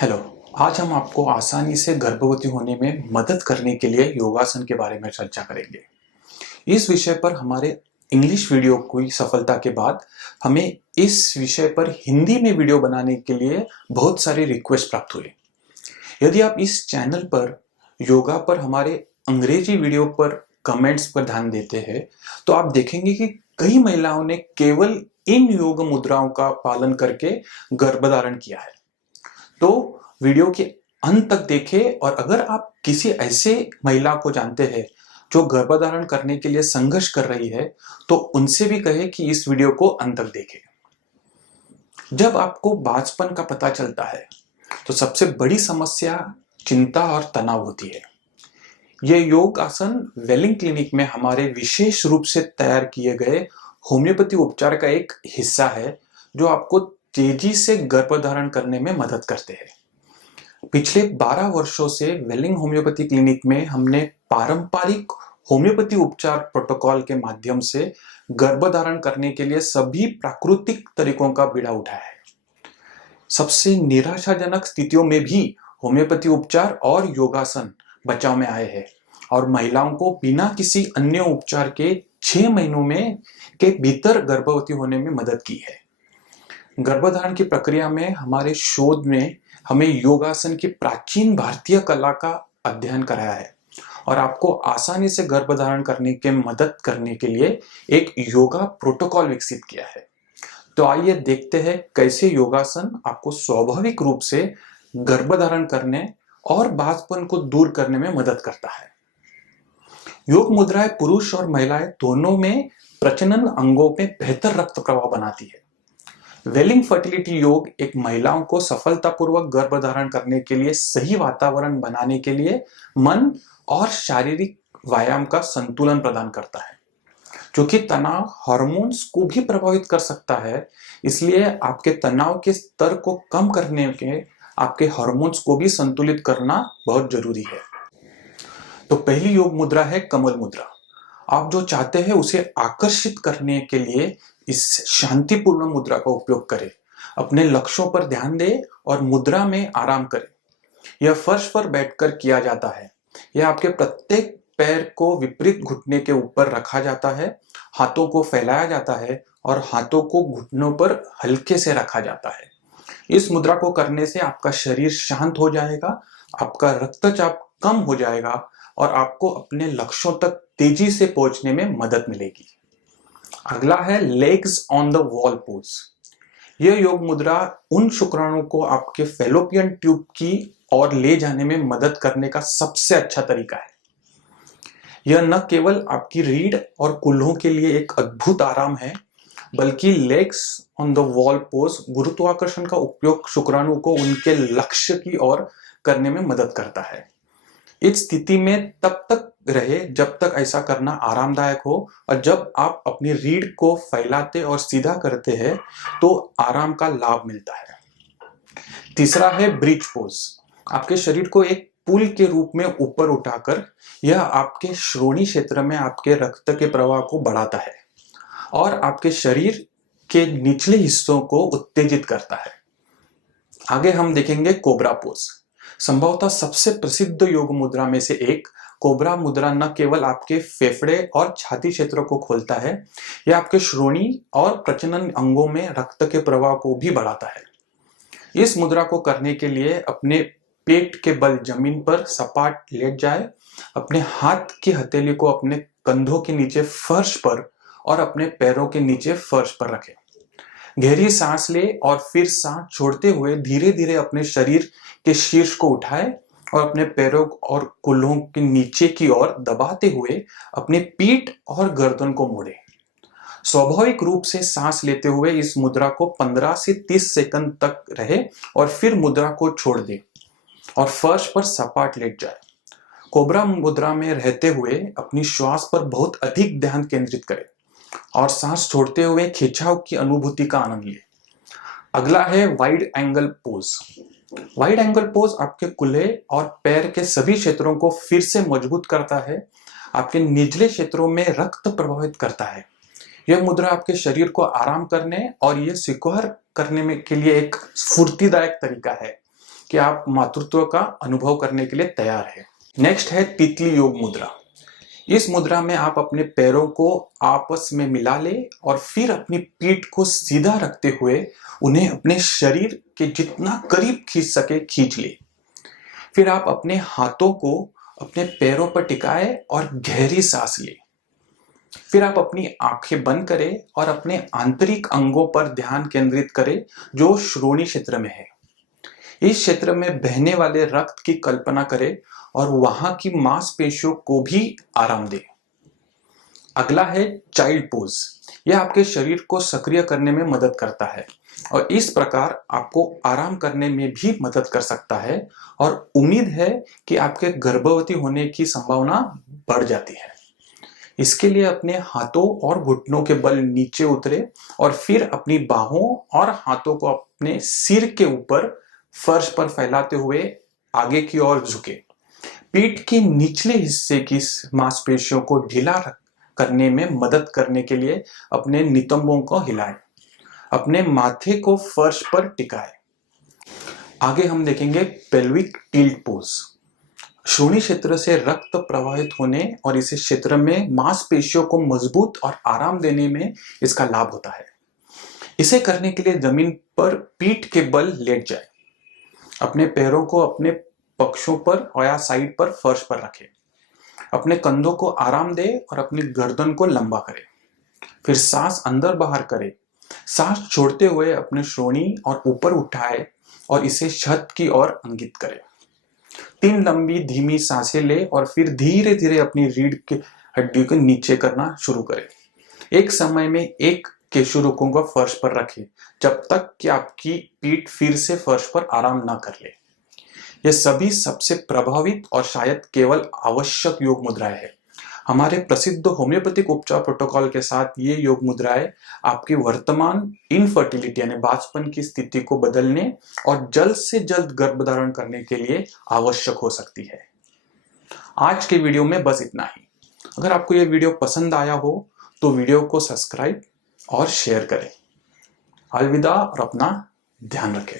Hello. आज हम आपको आसानी से गर्भवती होने में मदद करने के लिए योगासन के बारे में चर्चा करेंगे। इस विषय पर हमारे इंग्लिश वीडियो की सफलता के बाद हमें इस विषय पर हिंदी में वीडियो बनाने के लिए बहुत सारे रिक्वेस्ट प्राप्त हुए। यदि आप इस चैनल पर योगा पर हमारे अंग्रेजी वीडियो पर कमेंट्स पर ध्यान देते हैं तो आप देखेंगे कि कई महिलाओं ने केवल इन योग मुद्राओं का पालन करके गर्भधारण किया है। तो वीडियो के अंत तक देखें और अगर आप किसी ऐसे महिला को जानते हैं जो गर्भधारण करने के लिए संघर्ष कर रही है तो उनसे भी कहें कि इस वीडियो को अंत तक देखें। जब आपको बांझपन का पता चलता है तो सबसे बड़ी समस्या चिंता और तनाव होती है। यह योग आसन वेलिंग क्लिनिक में हमारे विशेष रूप से तैयार किए गए होम्योपैथी उपचार का एक हिस्सा है जो आपको तेजी से गर्भधारण करने में मदद करते हैं। पिछले 12 वर्षों से वेलिंग होम्योपैथी क्लिनिक में हमने पारंपरिक होम्योपैथी उपचार प्रोटोकॉल के माध्यम से गर्भधारण करने के लिए सभी प्राकृतिक तरीकों का बीड़ा उठाया है। सबसे निराशाजनक स्थितियों में भी होम्योपैथी उपचार और योगासन बचाव में आए हैं और महिलाओं को बिना किसी अन्य उपचार के 6 महीनों में के भीतर गर्भवती होने में मदद की है। गर्भधारण की प्रक्रिया में हमारे शोध में हमें योगासन की प्राचीन भारतीय कला का अध्ययन कराया है और आपको आसानी से गर्भधारण करने के मदद करने के लिए एक योगा प्रोटोकॉल विकसित किया है। तो आइए देखते हैं कैसे योगासन आपको स्वाभाविक रूप से गर्भधारण करने और बांझपन को दूर करने में मदद करता है। योग मुद्राएं पुरुष और महिलाएं दोनों में प्रजनन अंगों में बेहतर रक्त प्रवाह बनाती है। वेलिंग फर्टिलिटी योग एक महिलाओं को सफलतापूर्वक गर्भधारण करने के लिए सही वातावरण बनाने के लिए मन और शारीरिक व्यायाम का संतुलन प्रदान करता है जो कि तनाव हार्मोन्स को भी प्रभावित कर सकता है। इसलिए आपके तनाव के स्तर को कम करने के आपके हार्मोन्स को भी संतुलित करना बहुत जरूरी है। तो पहली योग मुद्रा है कमल मुद्रा। आप जो चाहते हैं उसे आकर्षित करने के लिए इस शांतिपूर्ण मुद्रा का उपयोग करें। अपने लक्ष्यों पर ध्यान दें और मुद्रा में आराम करें। यह फर्श पर बैठकर किया जाता है। यह आपके प्रत्येक पैर को विपरीत घुटने के ऊपर रखा जाता है, हाथों को फैलाया जाता है और हाथों को घुटनों पर हल्के से रखा जाता है। इस मुद्रा को करने से आपका शरीर शांत हो जाएगा, आपका रक्तचाप कम हो जाएगा और आपको अपने लक्ष्यों तक तेजी से पहुंचने में मदद मिलेगी। अगला है legs on the wall pose. यह योग मुद्रा उन शुक्राणुओं को आपके फैलोपियन ट्यूब की ओर ले जाने में मदद करने का सबसे अच्छा तरीका है। यह न केवल आपकी रीढ़ और कूल्हों के लिए एक अद्भुत आराम है बल्कि legs on the wall pose गुरुत्वाकर्षण का उपयोग शुक्राणु को उनके लक्ष्य की ओर करने में मदद करता है। इस स्थिति में तब तक रहे जब तक ऐसा करना आरामदायक हो और जब आप अपनी रीढ़ को फैलाते और सीधा करते हैं तो आराम का लाभ मिलता है। तीसरा है ब्रिज पोज। आपके शरीर को एक पुल के रूप में ऊपर उठाकर यह आपके श्रोणी क्षेत्र में आपके रक्त के प्रवाह को बढ़ाता है और आपके शरीर के निचले हिस्सों को उत्तेजित करता है। आगे हम देखेंगे कोबरा पोज। संभवतः सबसे प्रसिद्ध योग मुद्रा में से एक कोबरा मुद्रा न केवल आपके फेफड़े और छाती क्षेत्र को खोलता है, यह आपके श्रोणी और प्रजनन अंगों में रक्त के प्रवाह को भी बढ़ाता है। इस मुद्रा को करने के लिए अपने पेट के बल जमीन पर सपाट लेट जाए, अपने हाथ की हथेली को अपने कंधों के नीचे फर्श पर और अपने पैरों के नीचे फर्श पर रखें। गहरी सांस ले और फिर सांस छोड़ते हुए धीरे धीरे अपने शरीर के शीर्ष को उठाए और अपने पैरों और कूल्हों के नीचे की ओर दबाते हुए अपनी पीठ और गर्दन को मोड़े। स्वाभाविक रूप से सांस लेते हुए इस मुद्रा को 15 से 30 सेकंड तक रहे और फिर मुद्रा को छोड़ दे और फर्श पर सपाट लेट जाए। कोबरा मुद्रा में रहते हुए अपनी श्वास पर बहुत अधिक ध्यान केंद्रित करें और सांस छोड़ते हुए खिंचाव की अनुभूति का आनंद लें। अगला है wide angle pose. Wide angle pose आपके कूल्हे और पैर के सभी क्षेत्रों को फिर से मजबूत करता है, आपके निचले क्षेत्रों में रक्त प्रभावित करता है। यह मुद्रा आपके शरीर को आराम करने और यह स्वीकार करने में के लिए एक स्फूर्तिदायक तरीका है कि आप मातृत्व का अनुभव करने के लिए तैयार है। नेक्स्ट है तितली योग मुद्रा। इस मुद्रा में आप अपने पैरों को आपस में मिला ले और फिर अपनी पीठ को सीधा रखते हुए उन्हें अपने शरीर के जितना करीब खींच सके खींच ले। फिर आप अपने हाथों को अपने पैरों पर टिकाए और गहरी सांस ले। फिर आप अपनी आंखें बंद करें और अपने आंतरिक अंगों पर ध्यान केंद्रित करें जो श्रोणि क्षेत्र में है। इस क्षेत्र में बहने वाले रक्त की कल्पना करें और वहां की मांसपेशियों को भी आराम दें। अगला है चाइल्ड पोज। यह आपके शरीर को सक्रिय करने में मदद करता है और इस प्रकार आपको आराम करने में भी मदद कर सकता है और उम्मीद है कि आपके गर्भवती होने की संभावना बढ़ जाती है। इसके लिए अपने हाथों और घुटनों के बल नीचे उतरे और फिर अपनी बाहों और हाथों को अपने सिर के ऊपर फर्श पर फैलाते हुए आगे की ओर झुके। पीठ के निचले हिस्से की मांसपेशियों को ढीला करने में मदद करने के लिए अपने नितंबों को हिलाएं। अपने माथे को फर्श पर टिकाएं। आगे हम देखेंगे पेल्विक टिल्ट पोज। श्रोणि क्षेत्र से रक्त प्रवाहित होने और इस क्षेत्र में मांसपेशियों को मजबूत और आराम देने में इसका लाभ होता है। इसे करने के लिए जमीन पर पीठ के बल लेट जाए। अपने पैरों को अपने पक्षों पर या साइड पर फर्श पर रखें। अपने कंधों को आराम दें और अपनी गर्दन को लंबा करें। फिर सांस अंदर बाहर करें। सांस छोड़ते हुए अपने श्रोणि और ऊपर उठाए और इसे छत की ओर इंगित करें। 3 लंबी धीमी सांसें ले और फिर धीरे धीरे अपनी रीढ़ की हड्डी को नीचे करना शुरू करें। एक समय में एक केशुरुकों को फर्श पर रखें जब तक कि आपकी पीठ फिर से फर्श पर आराम ना कर ले। ये सभी सबसे प्रभावित और शायद केवल आवश्यक योग मुद्राएं हैं। हमारे प्रसिद्ध होम्योपैथिक उपचार प्रोटोकॉल के साथ ये योग मुद्राएं आपकी वर्तमान इनफर्टिलिटी यानी बांझपन की स्थिति को बदलने और जल्द से जल्द गर्भधारण करने के लिए आवश्यक हो सकती है। आज के वीडियो में बस इतना ही। अगर आपको ये वीडियो पसंद आया हो तो वीडियो को सब्सक्राइब और शेयर करें। अलविदा और अपना ध्यान रखें।